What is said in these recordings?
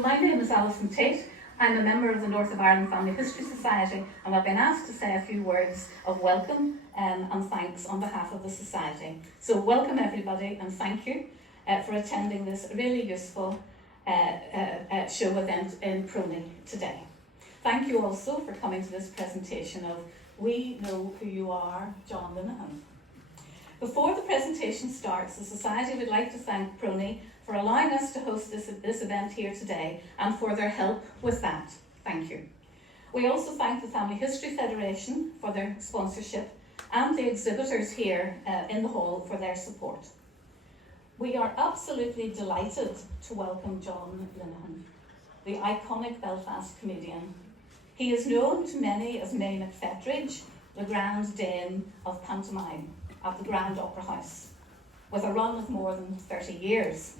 Well, my name is Alison Tate. I'm a member of the North of Ireland Family History Society, and I've been asked to say a few words of welcome and thanks on behalf of the Society. So welcome everybody, and thank you for attending this really useful show event in PRONI today. Thank you also for coming to this presentation of We Know Who You Are, John Linehan. Before the presentation starts, the Society would like to thank PRONI for allowing us to host this event here today and for their help with that. Thank you. We also thank the Family History Federation for their sponsorship and the exhibitors here in the hall for their support. We are absolutely delighted to welcome John Linehan, the iconic Belfast comedian. He is known to many as May McFetridge, the Grand Dame of pantomime at the Grand Opera House, with a run of more than 30 years.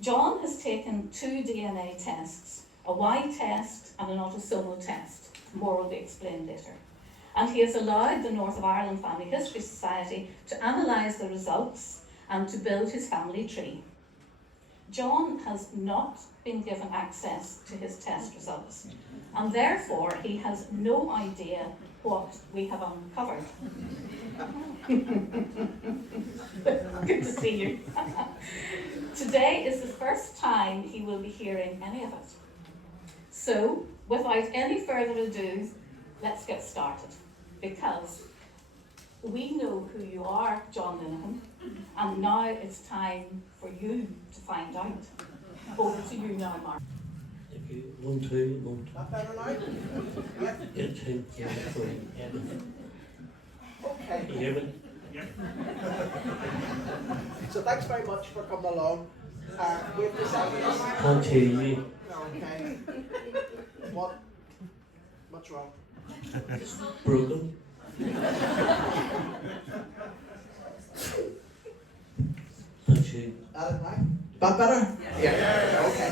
John has taken 2 DNA tests, a Y test and an autosomal test. More will be explained later. And he has allowed the North of Ireland Family History Society to analyse the results and to build his family tree. John has not been given access to his test results, and therefore he has no idea what we have uncovered. Good to see you. Today is the first time he will be hearing any of it. So, without any further ado, let's get started, because we know who you are, John Linehan, and now it's time for you to find out. Over to you now, Mark. Thank you. 1, 2, 1. That better now? Yep. Get 2, 3, 4, Okay. You hear me? So thanks very much for coming along. We've decided. Can't hear you. Okay. What's wrong? Broken. That's you. That it now? That better? Yeah. Okay.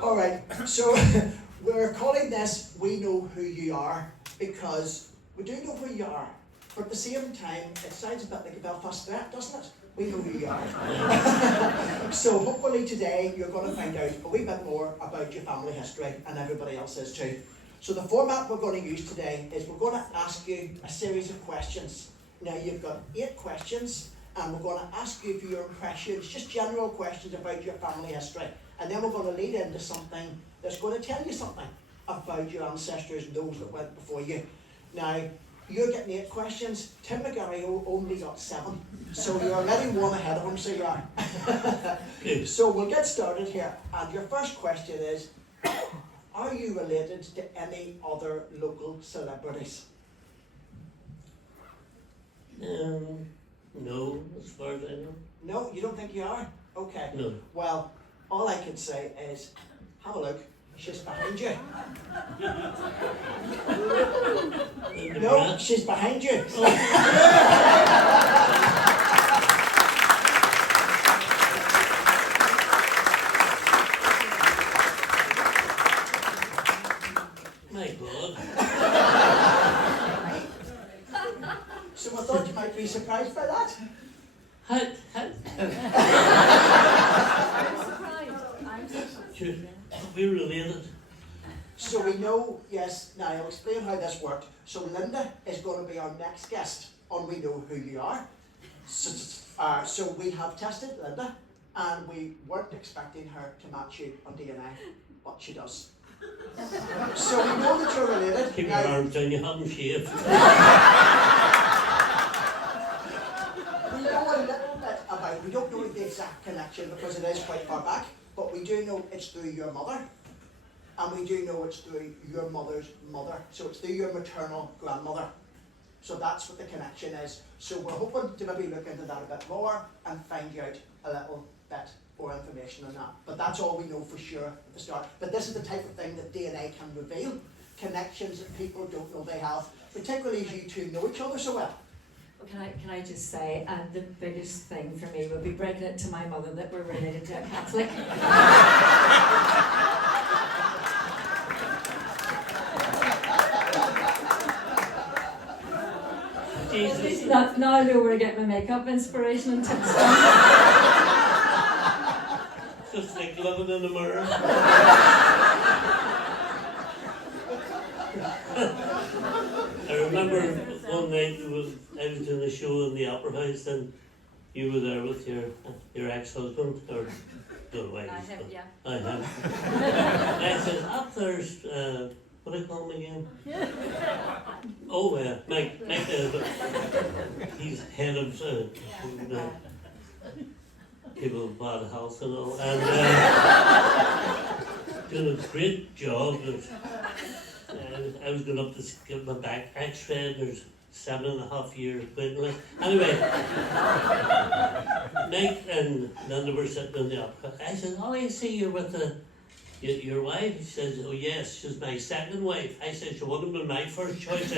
All right. So we're calling this "We Know Who You Are" because we do know who you are, but at the same time, it sounds a bit like a Belfast threat, doesn't it? We know who you are. So hopefully today you're going to find out a wee bit more about your family history, and everybody else is too. So the format we're going to use today is we're going to ask you a series of questions. Now you've got 8 questions, and we're going to ask you for your impressions, just general questions about your family history. And then we're going to lead into something that's going to tell you something about your ancestors, those that went before you. Now, you're getting 8 questions. Tim McGarry only got 7. So you're already 1 ahead of him, so you are. So we'll get started here. And your first question is, are you related to any other local celebrities? No, as far as I know. No, you don't think you are? Okay. No. Well, all I can say is, have a look. She's behind you. No, she's behind you. My God. So I thought you might be surprised by that. We're related. So we know, yes, now I'll explain how this worked. So Linda is going to be our next guest on We Know Who You Are. So we have tested Linda, and we weren't expecting her to match you on DNA, but she does. So we know that you're related. Keep your arms down, you haven't shaved. We know a little bit about, we don't know the exact connection because it is quite far back, but we do know it's through your mother, and we do know it's through your mother's mother, so it's through your maternal grandmother. So that's what the connection is. So we're hoping to maybe look into that a bit more and find out a little bit more information on that. But that's all we know for sure at the start. But this is the type of thing that DNA can reveal, connections that people don't know they have, particularly as you two know each other so well. Well, can I just say, the biggest thing for me would be breaking it to my mother that we're related to a Catholic. Jesus. Now I know where to get my makeup inspiration and tips from. So Just like living in a mirror. I remember one night I was doing a show in the Opera House and you were there with your ex-husband, or don't know why. I have, yeah. I have. I said, up there's, what do I call him again? Oh, Mike, he's head of people with bad health and all, and doing a great job. I was going up to get my back x-rayed. There's 7.5 years waiting list. Anyway, Mike and Linda were sitting in the opera. I said, "Oh, I see you're with your wife." He says, "Oh yes, she's my second wife." I said, "She wouldn't have been my first choice."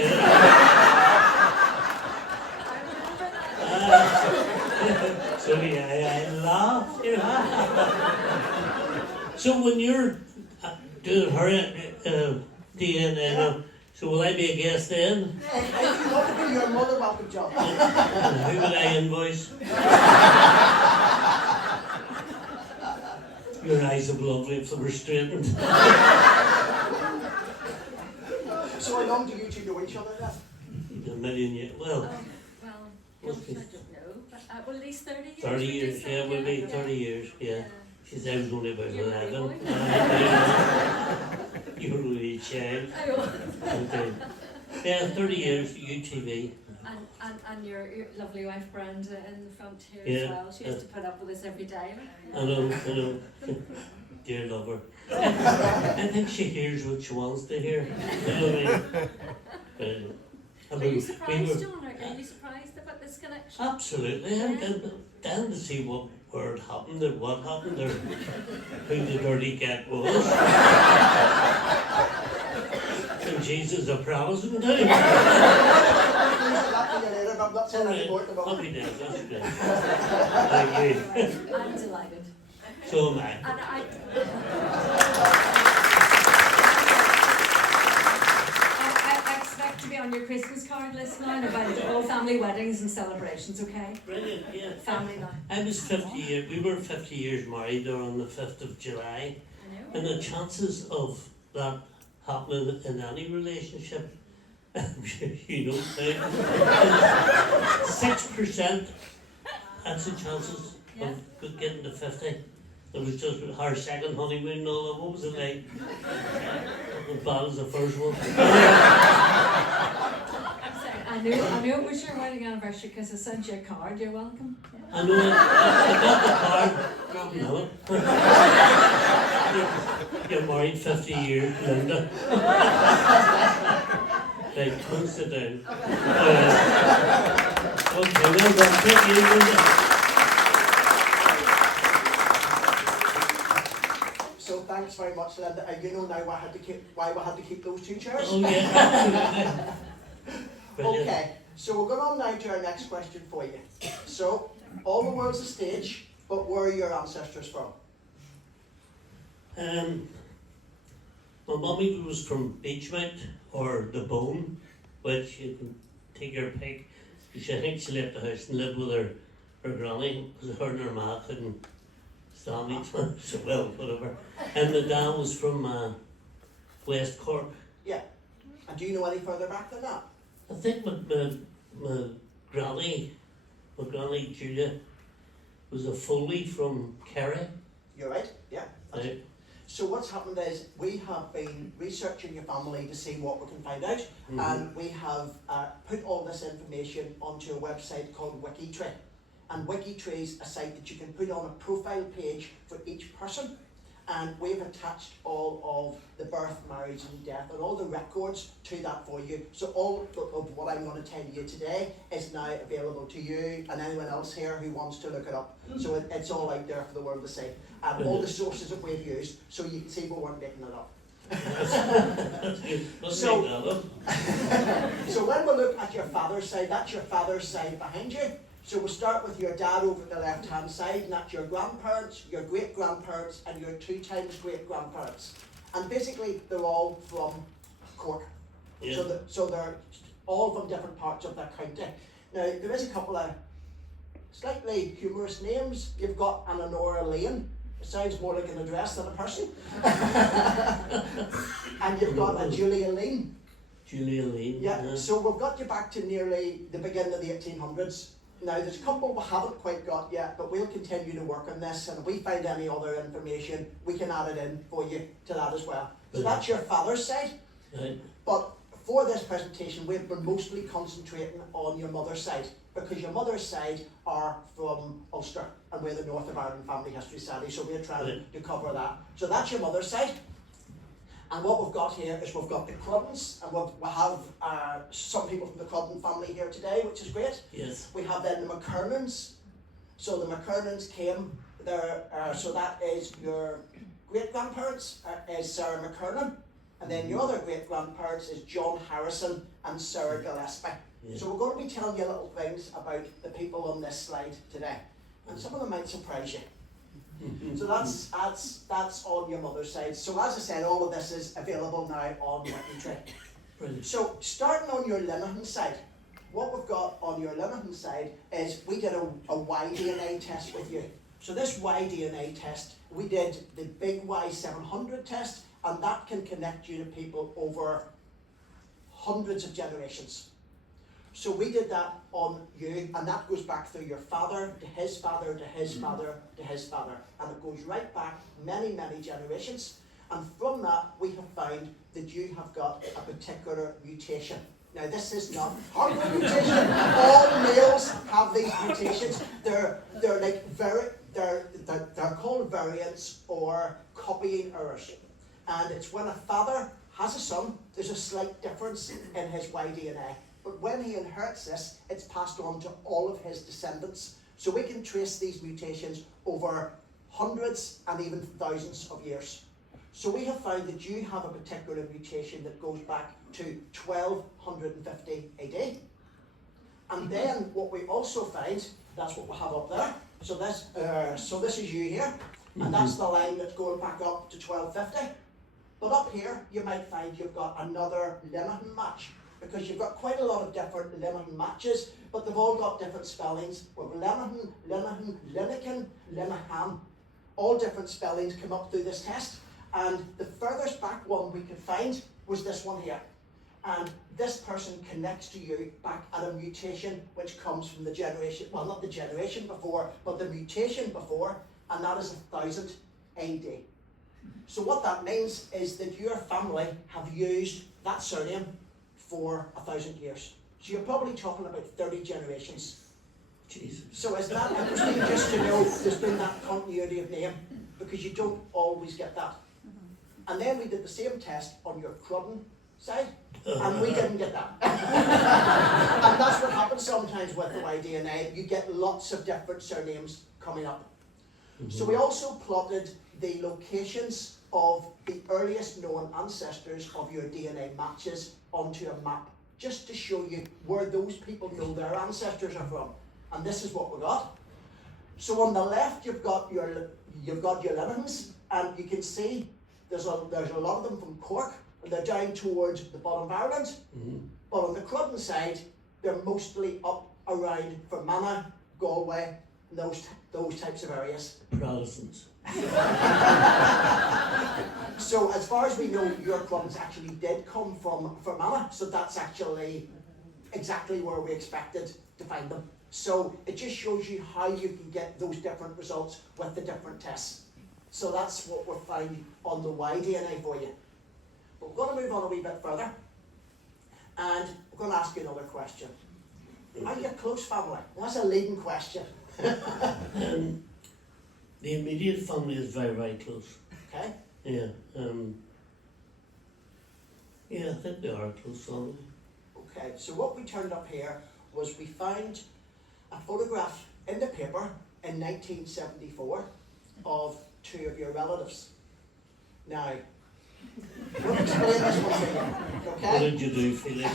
So yeah, I laughed. You know. So when you're doing her DNA, so will I be a guest then? If you want to be your mother, welcome, John. Who would I invoice? Your eyes are lovely if they were straightened. So how long do you two know each other then? A million years. Well, Well, gosh, I don't know. But, well, at least 30 years. 30 would you years, say? yeah, we'll be 30 years, yeah. She said I was only about You're a 11. boy. You were really a child. I know. Okay. Yeah, 30 years, UTV. And your lovely wife Brenda in the front here Yeah, as well. She used to put up with us every day. I know. Dear lover. I think she hears what she wants to hear. You know what I mean? Are you surprised, John? Are you surprised about this connection? Absolutely. I'm down to see where it happened, or what happened, or who the dirty cat was. And Jesus a Protestant too. I'm not saying Alright, anymore at the moment. happy days, that's good. Thank you. I'm delighted. So am I. And I expect to be on your Christmas card list now about all family weddings and celebrations, okay? Brilliant, yeah. Family now. I was 50 years, we were 50 years married there on the 5th of July. I know. And the chances of that happening in any relationship, you know, 6%, that's the chances of getting to 50. It was just our second honeymoon and all that. What was it like? As bad as the first one. I knew it was your wedding anniversary because I sent you a card. You're welcome. I know it. I got the card. No. You're married 50 years, Linda. Right, close it down. Okay, well done. Thank you, Linda. So thanks very much, Linda. You know now why we had to keep those two chairs? Oh yeah, absolutely. Brilliant. Okay, so we're going on now to our next question for you. So, all the world's a stage, but where are your ancestors from? My mummy was from Beachmount, or the Bone, which you can take your pick. I think she left the house and lived with her granny, because her and her ma couldn't stand each other, so well, whatever. And the dad was from West Cork. Yeah. And do you know any further back than that? I think my granny Julia, was a Foley from Kerry. You're right, yeah. Right. So what's happened is we have been researching your family to see what we can find out, and we have put all this information onto a website called WikiTree. And WikiTree is a site that you can put on a profile page for each person, and we've attached all of the birth, marriage and death and all the records to that for you. So all of what I'm going to tell you today is now available to you and anyone else here who wants to look it up. So it's all out there for the world to see. And all the sources that we've used, so you can see we weren't making it up. So when we look at your father's side, that's your father's side behind you. So we'll start with your dad over the left hand side, and that's your grandparents, your great grandparents, and your 2 times great grandparents. And basically they're all from Cork. Yeah. So they're all from different parts of their county. Now there is a couple of slightly humorous names. You've got Eleanor Lane, It sounds more like an address than a person. And you've got a Julia Lean. Julia Lee. Yeah, so we've got you back to nearly the beginning of the 1800s. Now, there's a couple we haven't quite got yet, but we'll continue to work on this, and if we find any other information, we can add it in for you to that as well. So that's your father's side. Right. But for this presentation, we've been mostly concentrating on your mother's side, because your mother's side are from Ulster, and we're the North of Ireland Family History Society, so we're trying to cover that. So that's your mother's side. And what we've got here is we've got the Cruddens, and we have some people from the Crudden family here today, which is great. Yes. We have then the McKernans. So the McKernans came there, so that is your great-grandparents, is Sarah McKernan, and then your other great-grandparents is John Harrison and Sarah Gillespie. Yeah. So we're going to be telling you little things about the people on this slide today, and some of them might surprise you. So that's on your mother's side. So as I said, all of this is available now on Wikitree. Brilliant. So starting on your Linehan side, what we've got on your Linehan side is we did a Y-DNA test with you. So this Y-DNA test, we did the big Y700 test, and that can connect you to people over hundreds of generations. So we did that on you, and that goes back through your father, to his father, to his father, to his father. And it goes right back many, many generations. And from that, we have found that you have got a particular mutation. Now, this is not hardware mutation. All males have these mutations. They're like they're called variants or copying errors. And it's when a father has a son, there's a slight difference in his Y-DNA. But when he inherits this, it's passed on to all of his descendants. So we can trace these mutations over hundreds and even thousands of years. So we have found that you have a particular mutation that goes back to 1250 AD. And then what we also find, that's what we have up there. So this is you here, and that's the line that's going back up to 1250. But up here, you might find you've got another Linehan match, because you've got quite a lot of different Linehan matches, but they've all got different spellings. With Linehan, Linehan, Linehan, all different spellings come up through this test. And the furthest back one we could find was this one here. And this person connects to you back at a mutation which comes from the generation, well, not the generation before, but the mutation before, and that is 1000 AD. So what that means is that your family have used that surname for 1000 years. So you're probably talking about 30 generations. Jesus. So is that interesting just to know there's been that continuity of name? Because you don't always get that. And then we did the same test on your Crudden side, and we didn't get that. And that's what happens sometimes with the Y-DNA. You get lots of different surnames coming up. So we also plotted the locations of the earliest known ancestors of your DNA matches onto a map, just to show you where those people know their ancestors are from. And this is what we got. So on the left, you've got your Linehans, and you can see there's a lot of them from Cork, and they're down towards the bottom of Ireland. But on the Crudden side, they're mostly up around Fermanagh, Galway, and those types of areas. Protestants. So as far as we know, your Cruddens actually did come from Fermanagh, so that's actually exactly where we expected to find them. So it just shows you how you can get those different results with the different tests. So that's what we're finding on the Y-DNA for you. But we're going to move on a wee bit further, and we're going to ask you another question. Are you a close family? That's a leading question. The immediate family is very, very close. Okay. Yeah. Yeah, I think they are a close family. Okay, so what we turned up here was we found a photograph in the paper in 1974 of two of your relatives. Now, we'll explain this one to you, okay? What did you do, Felix?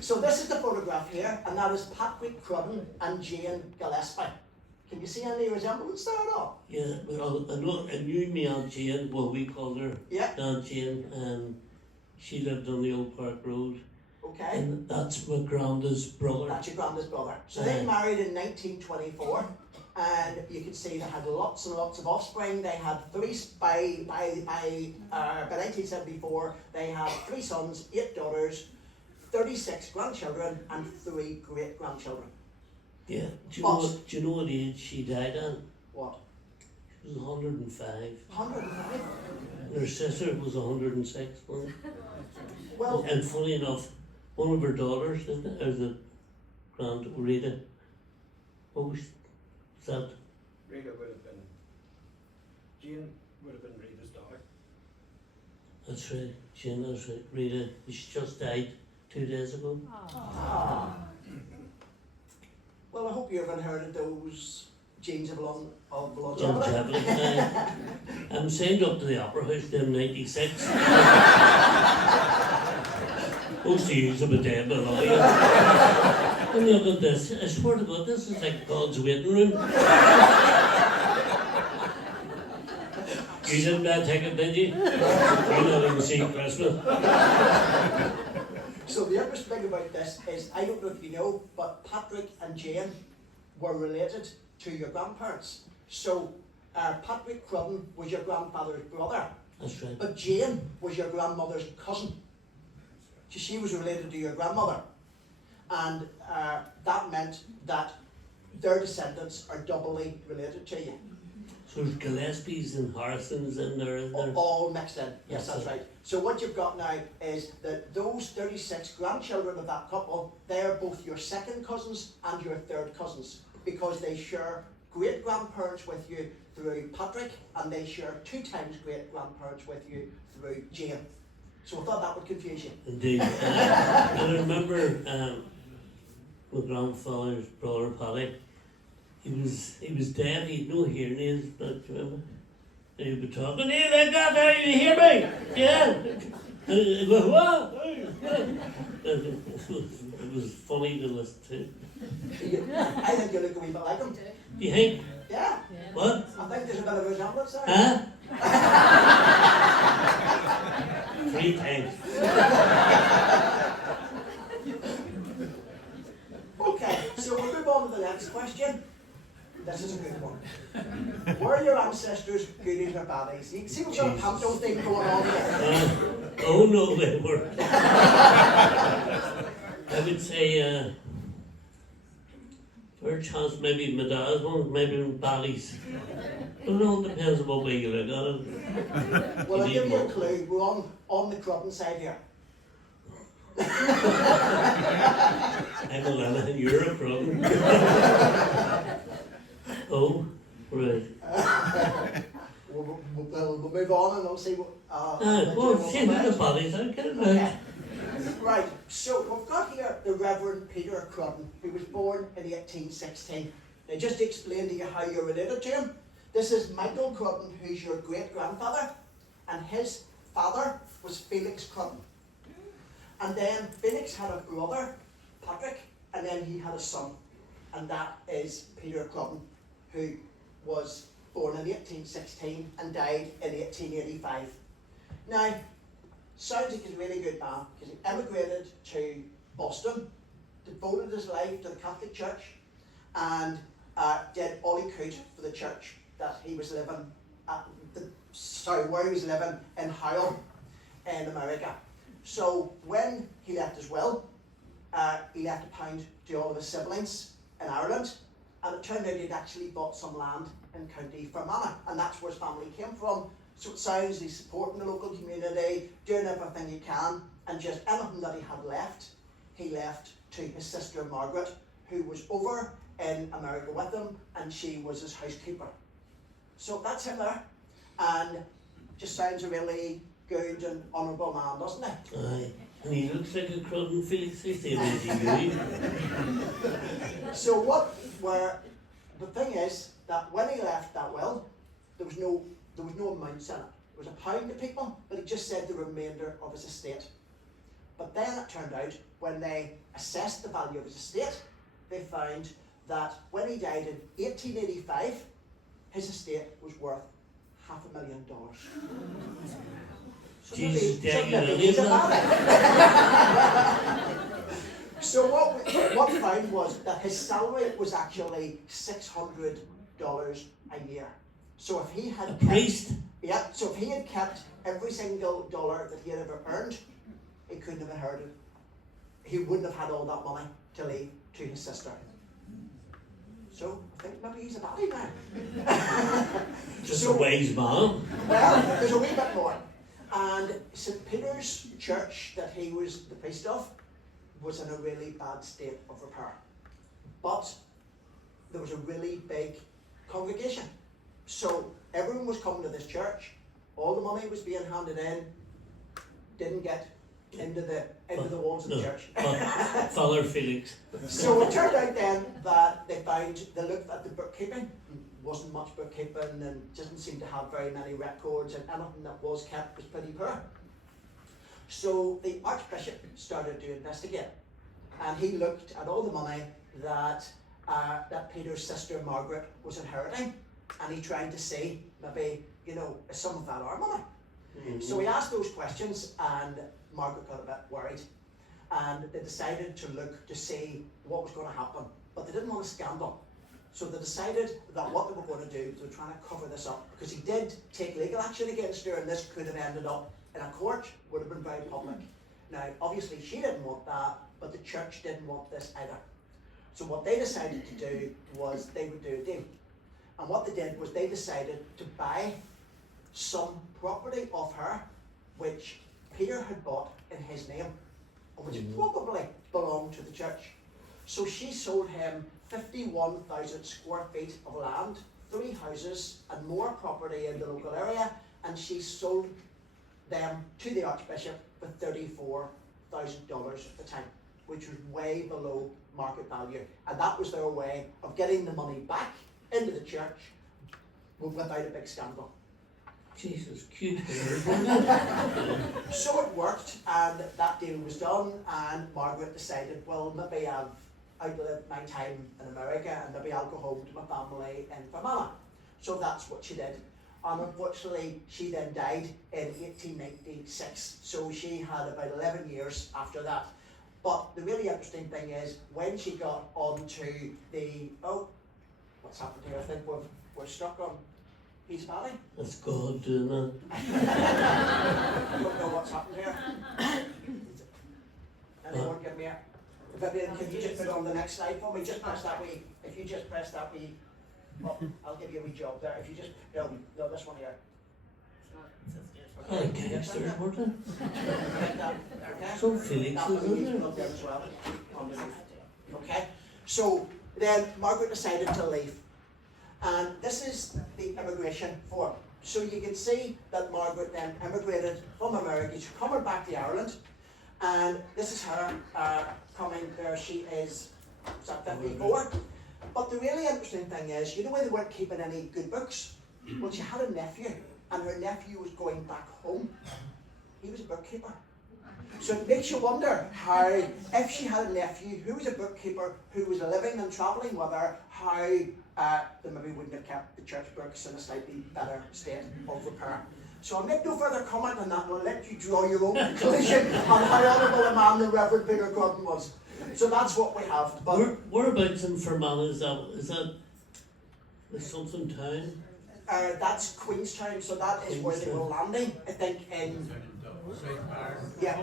So this is the photograph here, and that is Patrick Crudden and Jane Gillespie. Can you see any resemblance there at all? Yeah, well, I knew me Aunt Jane, well, we called her Aunt Jane, she lived on the Old Park Road. Okay. And that's my granda's brother. That's your granda's brother. So they married in 1924, and you can see they had lots and lots of offspring. They had by 1974, they had 3 sons, 8 daughters, 36 grandchildren, and 3 great-grandchildren. Yeah. Do But- you know what age she died at? What? She was 105. 105? And her sister was 106. wasn't it? Well, And funny enough, one of her daughters, isn't it? Or the Rita. What was that? Rita would have been, Jane would have been Rita's daughter. That's right. Jane, that's right. Rita, she just died 2 days ago. well, I hope you've inherited those genes of longevity. Longevity. I'm signed up to the Opera House in 96. Most of you have been dead by now. And look at this. I swear to God, this is like God's waiting room. You didn't buy a ticket, did you? You're not even seeing Christmas. So the interesting thing about this is, I don't know if you know, but Patrick and Jane were related to your grandparents. So Patrick Crudden was your grandfather's brother, That's right. but Jane was your grandmother's cousin. So she was related to your grandmother. And that meant that their descendants are doubly related to you. So there's Gillespies and Harrisons in there, isn't there? All mixed in. Yes, That's that's it. right. So what you've got now is that those 36 grandchildren of that couple, they're both your second cousins and your third cousins, because they share great-grandparents with you through Patrick, and they share 2 times great-grandparents with you through Jane. So I thought that would confuse you. Indeed. And I remember my grandfather's brother Paddy. He was deaf. He had no hearing aids. But remember, and he'd be talking. Hey, like that, there, you hear me? Yeah. And he'd go, what? It was funny to listen to. I think you look a wee bit like him. Do you think? Yeah, What? I think there's a bit of a resemblance there. Huh? 3 times. Okay, so we'll move on to the next question. This is a good one. Were your ancestors goodies or baddies? You can see we've got a Jesus. panto thing going on here. Oh no, they were. I would say, fair chance, maybe my dad's one, maybe baddies. But it all depends on what way you look at it. Well, I'll You give need you a more. clue. We're on the Crudden side here. I'm a Linehan, you're a problem. Oh, right. We'll move on and we'll see what. Well, see who the baddies are, get it Okay. out. Right, so we've got here the Reverend Peter Crudden, who was born in 1816. Now, just to explain to you how you're related to him, this is Michael Crudden, who's your great-grandfather, and his father was Felix Crudden. And then Felix had a brother, Patrick, and then he had a son, and that is Peter Crudden, who was born in 1816 and died in 1885. Now, sounds like he's a really good man, because he emigrated to Boston, devoted his life to the Catholic Church, and did all he could for the church that he was living at, where he was living in Howell, in America. So when he left his will, he left £1 to all of his siblings in Ireland, and it turned out he'd actually bought some land in County Fermanagh, and that's where his family came from. So it sounds he's supporting the local community, doing everything he can, and just anything that he had left, he left to his sister Margaret, who was over in America with him, and she was his housekeeper. So that's him there, and just sounds a really good and honourable man, doesn't he? Aye. And he looks like a Crudden Felix, he's the amazing. So the thing is that when he left that will, there was no amounts in it. It was £1 to people, but he just said the remainder of his estate. But then it turned out, when they assessed the value of his estate, they found that when he died in 1885, his estate was worth $500,000. So Jesus, maybe dang it, he's a isn't it? baddie. So what we found was that his salary was actually $600 a year. So if he had A kept, priest? yeah, so if he had kept every single dollar that he had ever earned, he couldn't have inherited. He wouldn't have had all that money to leave to his sister. So I think maybe he's a baddie now. Just So- a wise man. Well, there's a wee bit more. And St. Peter's Church that he was the priest of was in a really bad state of repair. But there was a really big congregation. So everyone was coming to this church, all the money was being handed in, didn't get into the walls of the No, church. Father Felix. So it turned out then that they looked at the bookkeeping, wasn't much bookkeeping and didn't seem to have very many records, and anything that was kept was pretty poor. So the Archbishop started to investigate, and he looked at all the money that Peter's sister Margaret was inheriting, and he tried to see maybe, is some of that our money? So he asked those questions, and Margaret got a bit worried, and they decided to look to see what was going to happen, but they didn't want a scandal. So they decided that what they were going to do, they were trying to cover this up, because he did take legal action against her, and this could have ended up in a court, would have been very public. Now, obviously she didn't want that, but the church didn't want this either. So what they decided to do was they would do a deal. And what they did was they decided to buy some property of her, which Peter had bought in his name, and which probably belonged to the church. So she sold him 51,000 square feet of land, 3 houses, and more property in the local area, and she sold them to the Archbishop for $34,000 at the time, which was way below market value. And that was their way of getting the money back into the church without a big scandal. Jesus, cute. So it worked, and that deal was done, and Margaret decided, well, maybe I've outlived my time in America, and maybe I'll go home to my family in Fermanagh. So that's what she did. And unfortunately, she then died in 1896. So she had about 11 years after that. But the really interesting thing is, when she got onto the, what's happened here? I think we're stuck on He's Valley. That's God doing that. I don't know what's happened here. Anyone give me a... Vivian, can you just put on the next slide for me? Just press that wee... If you just press that wee... Oh, I'll give you a wee job there. If you just... No, this one here. I think gangsters, weren't they? Like that. Okay? So Felix That is one in needs to there. go there as well. Okay? So then Margaret decided to leave. And this is the immigration form. So you can see that Margaret then immigrated from America. She's coming back to Ireland. And this is her coming there. She is at 54. But the really interesting thing is, you know why they weren't keeping any good books? Well, she had a nephew, and her nephew was going back home. He was a bookkeeper. So it makes you wonder how, if she had a nephew who was a bookkeeper, who was living and travelling with her, how they maybe wouldn't have kept the church books in a slightly better state of repair. So I'll make no further comment on that, and I'll let you draw your own conclusion on how honourable a man the Reverend Peter Gordon was. So that's what we have. But Whereabouts in Fermanagh is that the something town? that's Queenstown, so that is where they were landing. I think in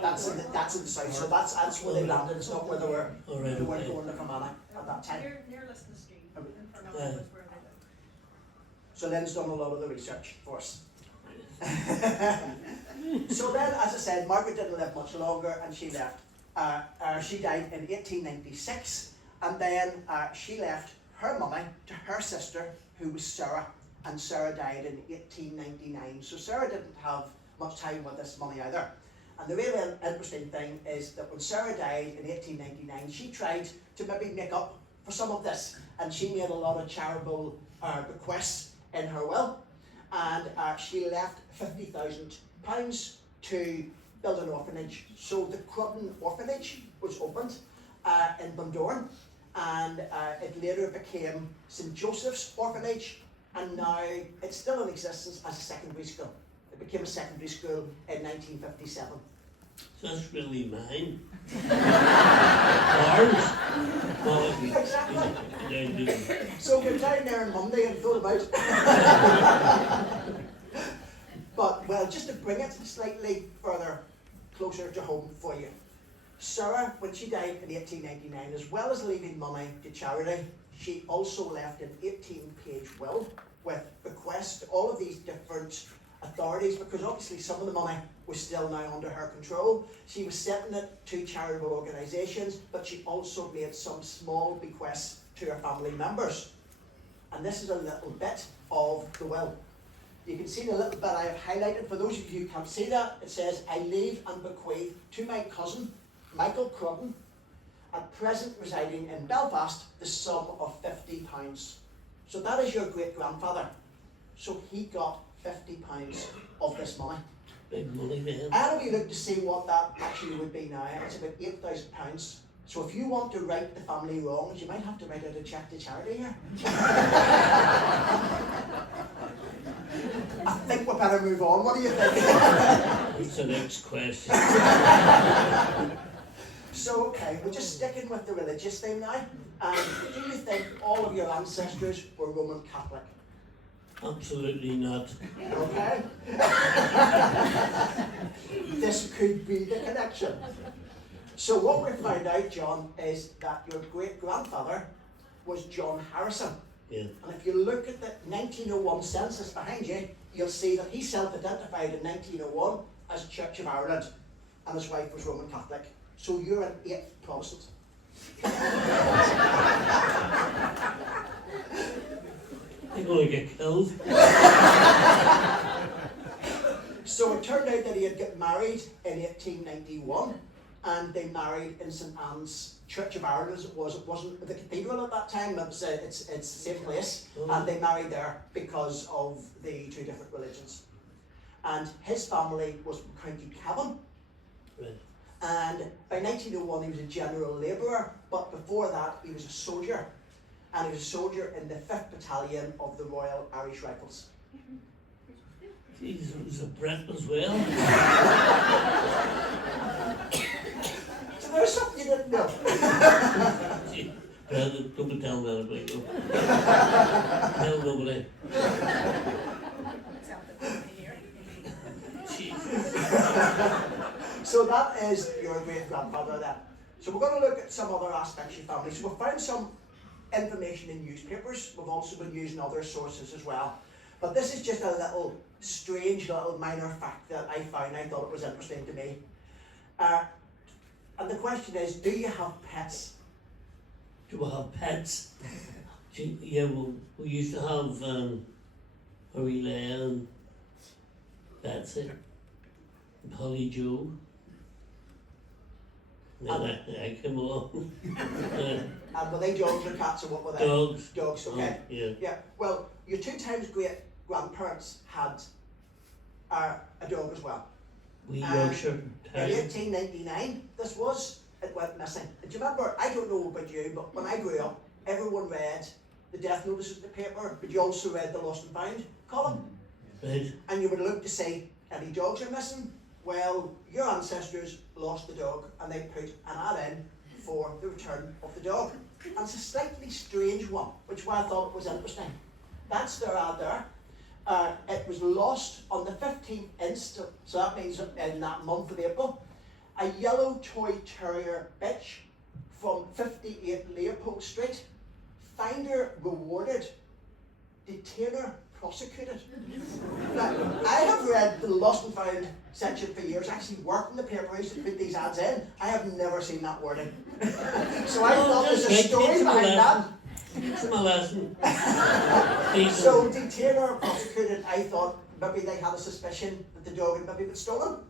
that's in the south. So that's where they landed. It's not where they were. All right, They weren't okay. going to Fermanagh at that time. Near Liston Street, in Fermanagh Yeah. was where they lived. So Lynn's done a lot of the research for us. So then, as I said, Margaret didn't live much longer, and she left. She died in 1896, and then she left her money to her sister, who was Sarah, and Sarah died in 1899. So Sarah didn't have much time with this money either. And the really interesting thing is that when Sarah died in 1899, she tried to maybe make up for some of this, and she made a lot of charitable bequests in her will, and she left £50,000 to build an orphanage. So the Crudden Orphanage was opened in Bundoran, and it later became St Joseph's Orphanage, and now it's still in existence as a secondary school. It became a secondary school in 1957. So that's really mine. Ours. Well, Exactly. So we're down there on Monday and thought about. But, well, just to bring it slightly further closer to home for you. Sarah, when she died in 1899, as well as leaving money to charity, she also left an 18-page will with bequests to all of these different authorities, because obviously some of the money was still now under her control. She was sending it to charitable organisations, but she also made some small bequests to her family members. And this is a little bit of the will. You can see the little bit I have highlighted. For those of you who can't see that, it says, I leave and bequeath to my cousin, Michael Crutton, at present residing in Belfast, the sum of £50. So that is your great-grandfather. So he got £50 of this money. big money then. And we look to see what that actually would be now. It's about £8,000. So if you want to right the family wrongs, you might have to write out a cheque to charity here. I think we better move on. What do you think? What's the next question? So, okay, we're just sticking with the religious thing now. And do you think all of your ancestors were Roman Catholic? Absolutely not. Okay. This could be the connection. So what we found out, John, is that your great-grandfather was John Harrison. Yeah. And if you look at the 1901 census behind you, you'll see that he self-identified in 1901 as Church of Ireland, and his wife was Roman Catholic. So you're an 8th Protestant. You're going to get killed. So it turned out that he had got married in 1891, and they married in St Anne's Church of Ireland, as it was. It wasn't the cathedral at that time. It was, it's the same place, and they married there because of the two different religions. And his family was from County Cavan. Right. And by 1901 he was a general labourer, but before that he was a soldier. And he was a soldier in the 5th Battalion of the Royal Irish Rifles. He's a Brit as well. So there's something you didn't know. Don't be telling anybody. No. Tell nobody. So that is your great-grandfather then. So we're going to look at some other aspects of your family. So we've found some information in newspapers. We've also been using other sources as well. But this is just a little strange little minor fact that I found. I thought it was interesting to me. And the question is, do you have pets? Do I have pets? Yeah, well, we used to have a relay and Betsy, and Polly Joe. Then I came along. And were they dogs or cats, or what were they? Dogs. Dogs, okay. Yeah. Yeah, well, your 2 times great-grandparents had a dog as well. We And Yorkshire In Terrier. 1899, this was, it went missing. And do you remember, I don't know about you, but when I grew up, everyone read the death notices in the paper, but you also read the lost and found column. Right. And you would look to see, any dogs are missing? Well, your ancestors lost the dog, and they put an ad in for the return of the dog. And it's a slightly strange one, which is why I thought it was interesting. That's their ad there. It was lost on the 15th instant, so that means in that month of April. A yellow toy terrier bitch from 58 Leopold Street. Finder rewarded, detainer prosecuted. Now, I have read the lost and found section for years, actually worked in the paper, I used to put these ads in. I have never seen that wording. So I thought there's a story behind that. That's my lesson. So detainer or prosecuted, I thought maybe they had a suspicion that the dog had maybe been stolen.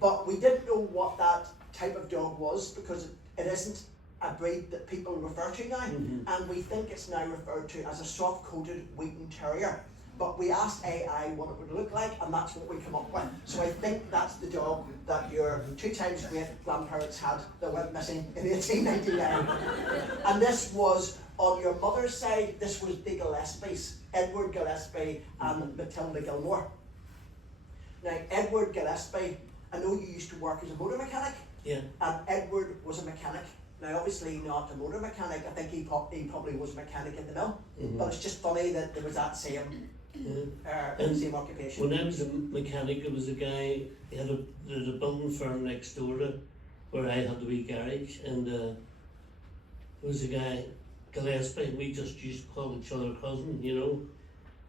But we didn't know what that type of dog was, because it isn't a breed that people refer to now. And we think it's now referred to as a soft-coated Wheaten Terrier. But we asked AI what it would look like, and that's what we come up with. So I think that's the dog that your 2 times great-grandparents had that went missing in 1899. And this was, on your mother's side, this was the Gillespies, Edward Gillespie and Matilda Gilmore. Now, Edward Gillespie, I know you used to work as a motor mechanic. Yeah. And Edward was a mechanic Now, obviously not a motor mechanic. I think he probably was a mechanic in the mill. Mhm. But it's just funny that there was that same And same occupation. when I was a mechanic, there was a guy, there's a building firm next door to where I had the wee garage, and there was a guy, Gillespie, we just used to call each other cousin, you know,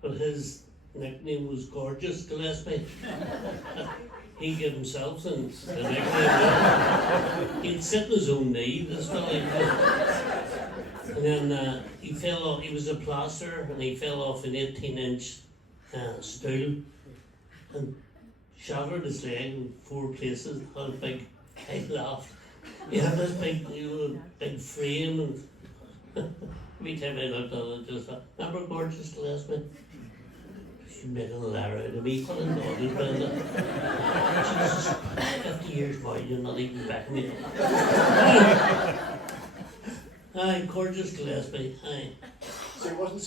but his nickname was Gorgeous Gillespie. He gave himself the nickname. He'd sit in his own knee, this fella. And then he fell off, he was a plasterer, and he fell off an 18-inch stool and shattered his leg in 4 places, had a big laugh. He had this big, big frame, and every time I looked at it, I just thought, remember Gorgeous Gillespie? She's making a liar out of me, what a naughty Brenda. Jesus, 50 years more, you're not even backing me up. Aye, Gorgeous Gillespie, aye. So he wasn't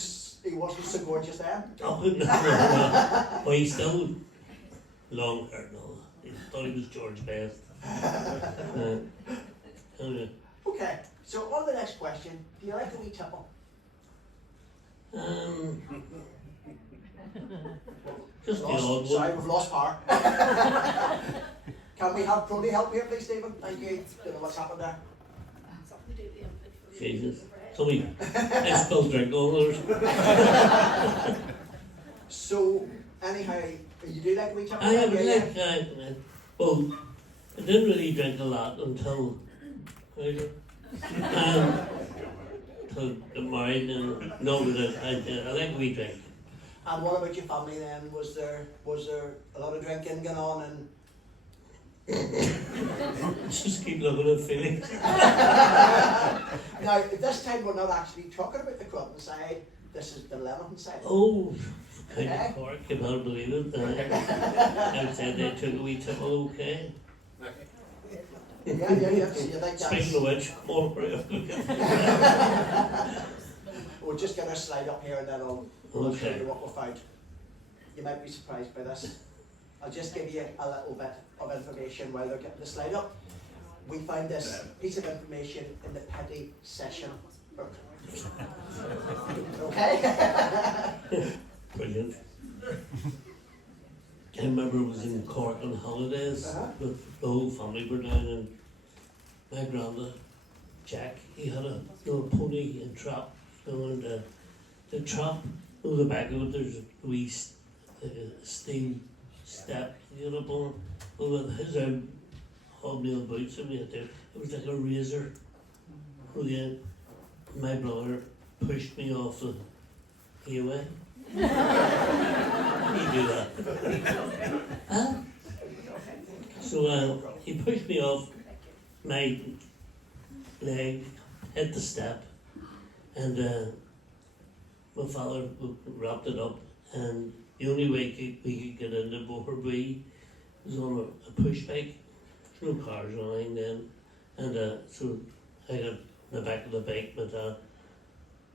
so gorgeous then? Oh, no. Well, he's still long hair and all that. He thought he was George Best. Anyway. Okay, so on the next question, do you like a wee tipple? Just the odd Sorry, one. we've lost power. Can we have PRONI help here, please, Stephen? Thank you. Don't know what's happened there. Jesus. Somebody, I spilled drink on others. So, anyhow, you do like a wee tipple? I would Yeah, like, well, I didn't really drink a lot until later. Till I married and no, but I like a wee drink. And what about your family then? Was there a lot of drinking going on? And Just keep looking at Felix. now, this time we're not actually talking about the Croton side. This is the Linehan side. Oh, kind Okay. of Cork, you better believe it. I said they took a wee tipple, okay. Yeah. So you think Speaking of that's... which, come on, We'll just get our slide up here and then I'll show Okay. you what we'll find. You might be surprised by this. I'll just give you a little bit of information while they're getting the slide up. We found this piece of information in the petty session book. Okay? Brilliant. I remember I was in Cork on holidays with the whole family were down, and my granda, Jack, he had a pony and trap, and the trap, on the back of it there's a wee steel step, up on, with his hobnail boots that we had there. It was like a razor. Oh yeah, my brother pushed me off the highway. He do that. Huh? So he pushed me off, my leg hit the step, and my father wrapped it up, and the only way we could get into Boherbee was on a push bike. There's no cars or anything then, and so I got in the back of the bike, but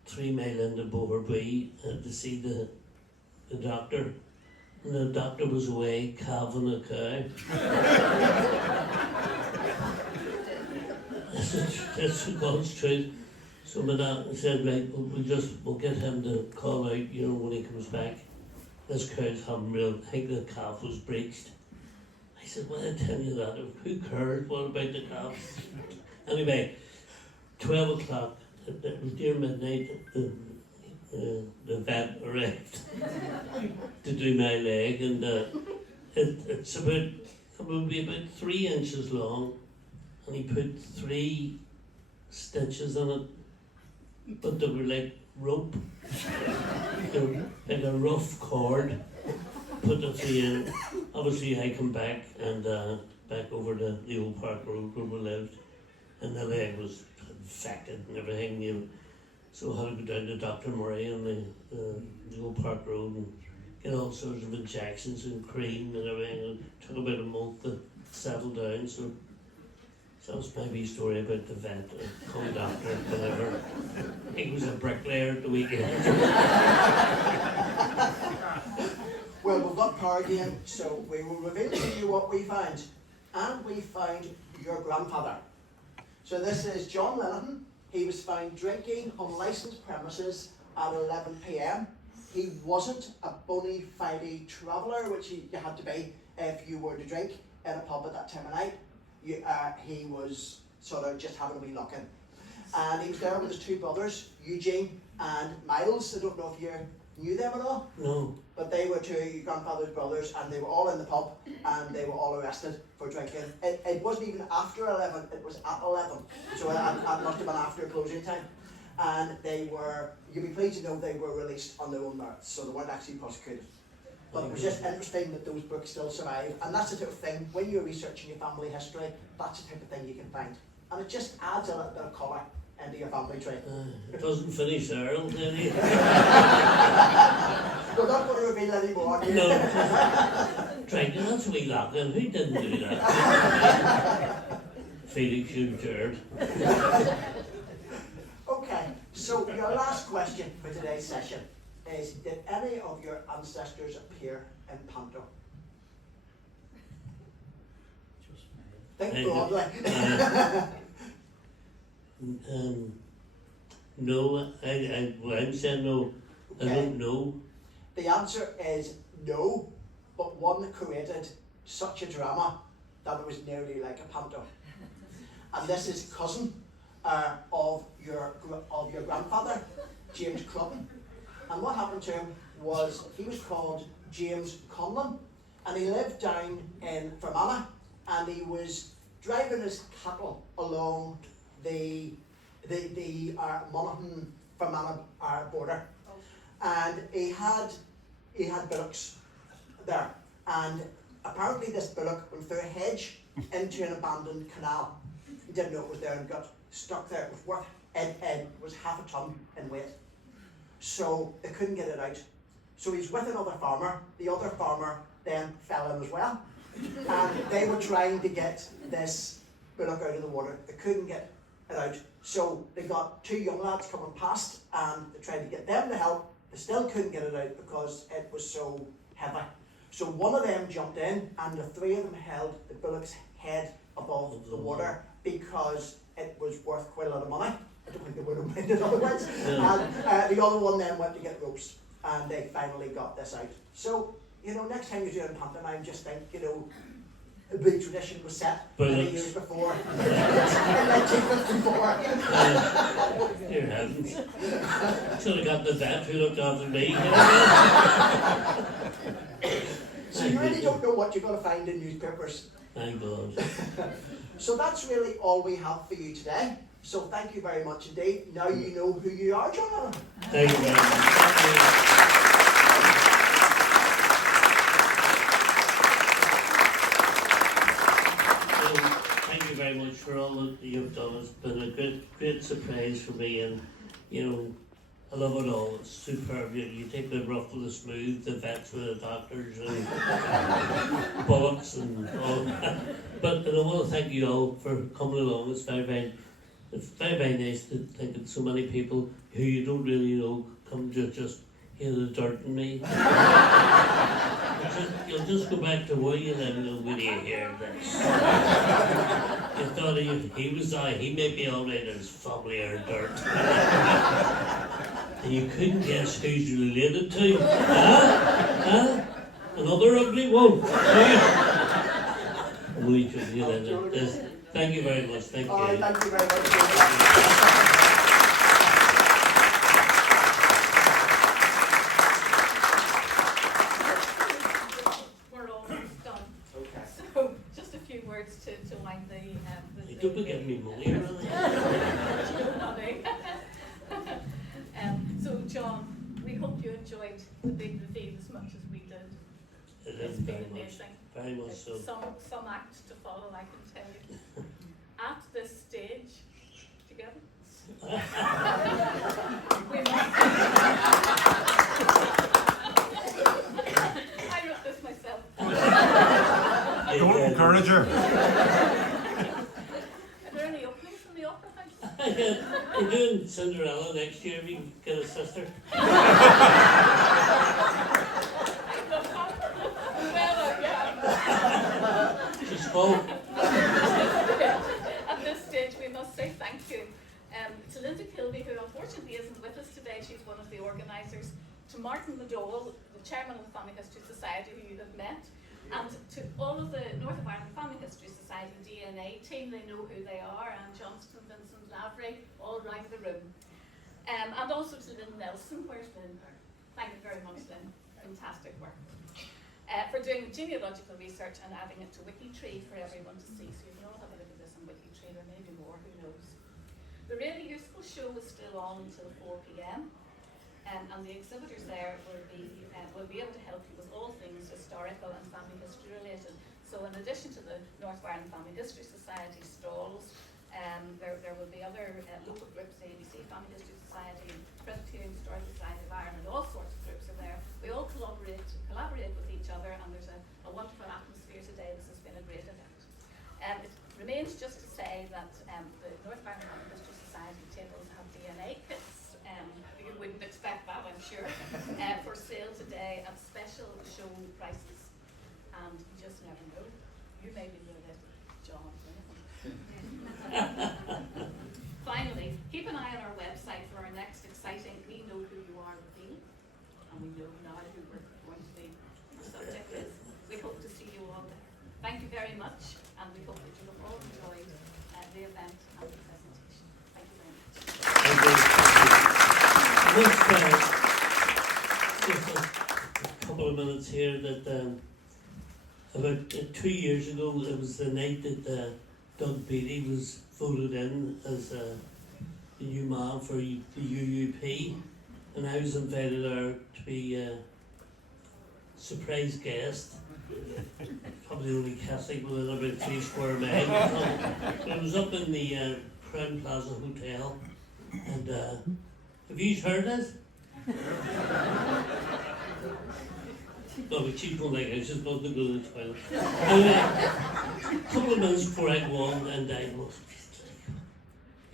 3 mile into Boherbee to see the doctor. And the doctor was away calving a cow. That's God's truth. So my doctor said, right, we'll get him to call out, when he comes back. This cow's having I think the calf was breached. I said, well, I tell you that, who cares, what about the calf? Anyway, 12 o'clock, it was near midnight, the vet arrived to do my leg, and it would be about 3 inches long, and he put 3 stitches in it, but they were like rope, like a rough cord, put the 3 in. Obviously I come back and back over to the old park road where we lived, and the leg was infected and everything, So I had to go down to Dr. Murray on the old park road and get all sorts of injections and cream and everything. It took about a month to settle down, so that was my wee story about the vet, come doctor, whatever. He was a bricklayer at the weekend. Well, we've got power again, so we will reveal to you what we found. And we found your grandfather. So this is John Linehan. He was found drinking on licensed premises at 11 p.m. He wasn't a bona fide traveller, which you had to be if you were to drink in a pub at that time of night. He was sort of just having a wee look in. And he was there with his two brothers, Eugene and Miles. I don't know if you knew them at all. No. But they were two your grandfather's brothers, and they were all in the pub, and they were all arrested for drinking. It wasn't even after 11, it was at 11. So that must have been after closing time. And they were, you'll be pleased to know they were released on their own merits, so they weren't actually prosecuted. But it was just interesting that those books still survive, and that's the type of thing, when you're researching your family history, that's the type of thing you can find. And it just adds a little bit of colour into your family tree. It doesn't finish there, I'll tell you. We're not going to reveal any more. No. Drinking, that's a wee locking. Who didn't do that? Felix, you jerk. Okay, so your last question for today's session is, did any of your ancestors appear in panto? Think broadly. No, I'm saying no. Okay. I don't know. The answer is no, but one created such a drama that it was nearly like a panto. And this is cousin of your grandfather, James Clubben. And what happened to him was he was called James Conlon, and he lived down in Fermanagh, and he was driving his cattle along the Monaghan Fermanagh border, and he had bullocks there, and apparently this bullock went through a hedge into an abandoned canal. He didn't know it was there and got stuck there. It was worth it was half a ton in weight, so they couldn't get it out. So he's with another farmer. The other farmer then fell in as well, and they were trying to get this bullock out of the water. They couldn't get it out, so they got two young lads coming past, and they tried to get them to help. They still couldn't get it out because it was so heavy. So one of them jumped in, and the three of them held the bullock's head above the water because it was worth quite a lot of money. I don't think they would have minded otherwise. And the other one then went to get ropes, and they finally got this out. So, next time you're doing pantomime, just think, the tradition was set many years before, in 1954. Dear heavens. Should have got the vet who looked after me. So you really don't know what you're going to find in newspapers. Thank God. So that's really all we have for you today. So thank you very much indeed. Now you know who you are, John. Thank you very much. Thank you very much for all that you've done. It's been a great surprise for me, and I love it all. It's superb. You take the rough with the smooth, the vets with the doctors, and bullocks and all that. But I want to thank you all for coming along. It's very nice to think that so many people who you don't really know come to just hear the dirt in me. You'll just go back to where you live and when you hear this. You thought he was he may be alright, his family are dirt. And you couldn't guess who he's related to. Huh? Another ugly one. Only joking, thank you very much. Thank you. Thank you very much. We're almost done. Okay. So, just a few words to wind the You don't be giving me money, really. So, John, we hope you enjoyed the big reveal as much as we did. It It's is been very much. amazing. Very much so. Some acts to follow, I can tell you. At this stage, together, we must. I wrote this myself. Don't encourage her. Are there any openings in the Opera House? We're doing Cinderella next year. We can get a sister. Well, yeah. She's full. At this stage, we must say to Linda Kilby, who unfortunately isn't with us today. She's one of the organisers. To Martin McDowell, the chairman of the Family History Society, who you have met. And to all of the North of Ireland Family History Society DNA team, they know who they are, Anne Johnston, Vincent Lavery, all round the room. And also to Lynn Nelson. Where's Lynn? Thank you very much, Lynn. Fantastic work. For doing genealogical research and adding it to WikiTree for everyone to see. So you can all have a look at this on WikiTree, or maybe more, who knows. The really useful show is still on until 4 p.m. And the exhibitors there will be able to help you with all things historical and family history related. So in addition to the North Ireland Family History Society stalls, there will be other local groups, the ABC Family History Society, Presbyterian Historical Society of Ireland, all sorts of groups are there. We all collaborate with each other, and there's a wonderful atmosphere today. This has been a great event. It remains just to say that the North Ireland Family History Society tables have DNA kits. You wouldn't expect that, I'm sure, for sale today at special show prices. And you just never know. You may be the John. Finally, keep an eye on our website for our next exciting We Know Who You Are reveal. And we know now who we're going to be. The subject is, we hope to see you all there. Thank you very much, and we hope that you have all enjoyed the event and the presentation. Thank you very much. Just a couple of minutes here that about 2 years ago, it was the night that Doug Beattie was voted in as the new man for the UUP, and I was invited there to be a surprise guest. Probably the only Catholic within about 3 square miles. It was up in the Crown Plaza Hotel, and have you heard it? No, but she don't like it, she's supposed to go to the toilet. Anyway, a couple of minutes before I go on, and I was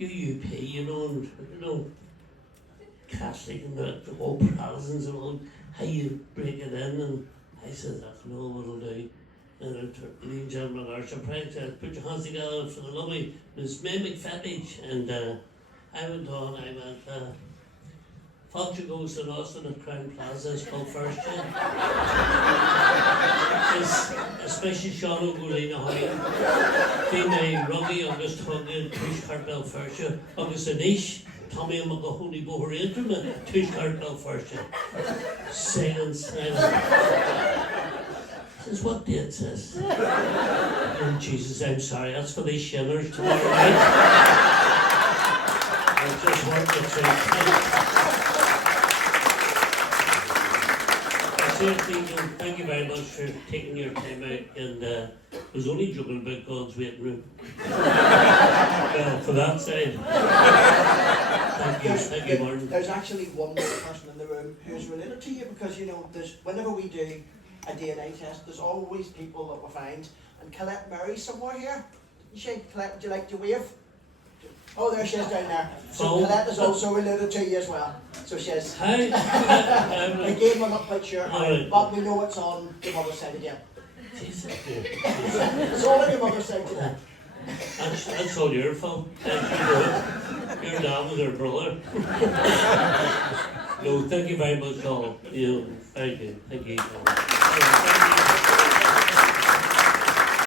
like, UUP, you know, Catholic and the whole Protestants and all, how you break it in, and I said, that's no what'll do. And the Lean gentleman, our surprise said, put your hands together for the lovely Miss May McFettich, and I went on, I went, Fáilte goes to Austin at Crown Plaza is called First Gen. Especially Sean O'Gorina Hoy. Be my ruggy August Huggy Tush Cartel First Gen. August Anish, Tommy McGahoney Bohar Interman, Tush Cartel First Gen. Silence. Says, what date says? Oh Jesus, I'm sorry, that's for these shinners tomorrow night. I just worked it through. Thank you very much for taking your time out, and I was only joking about God's waiting room. For that side. Thank you, Martin. There's actually one more person in the room who's related to you, because there's whenever we do a DNA test, there's always people that we find. And Colette Mary's somewhere here. Colette, would you like to wave? Oh, there she is down there. So Colette is also related to you as well. So she is. Again, we're not quite sure how, but we know it's on your mother's side again. It's all on your mother's side today. That's all your fault. Your dad was her brother. No, thank you very much, all. Very good. Thank you.